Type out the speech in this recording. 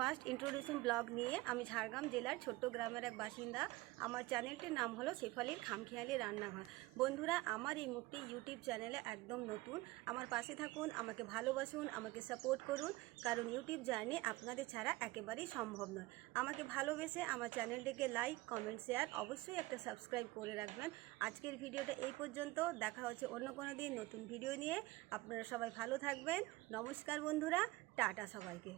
First introducing blog নিয়ে। আমি ঝাড়গ্রাম জেলার ছোট্ট গ্রামের এক বাসিন্দা। আমার চ্যানেলটির নাম হলো শেফালির খামখেয়ালি রান্নাঘর। বন্ধুরা, আমার এই মুখটি ইউটিউব চ্যানেলে একদম নতুন। আমার পাশে থাকুন, আমাকে ভালোবাসুন, আমাকে সাপোর্ট করুন, কারণ ইউটিউব জার্নি আপনাদের ছাড়া একেবারেই সম্ভব নয়। আমাকে ভালোবেসে আমার চ্যানেলটিকে লাইক, কমেন্ট, শেয়ার অবশ্যই একটা সাবস্ক্রাইব করে রাখবেন। আজকের ভিডিওটা এই পর্যন্ত। দেখা হচ্ছে অন্য কোনো দিন নতুন ভিডিও নিয়ে। আপনারা সবাই ভালো থাকবেন। নমস্কার বন্ধুরা, টাটা সবাইকে।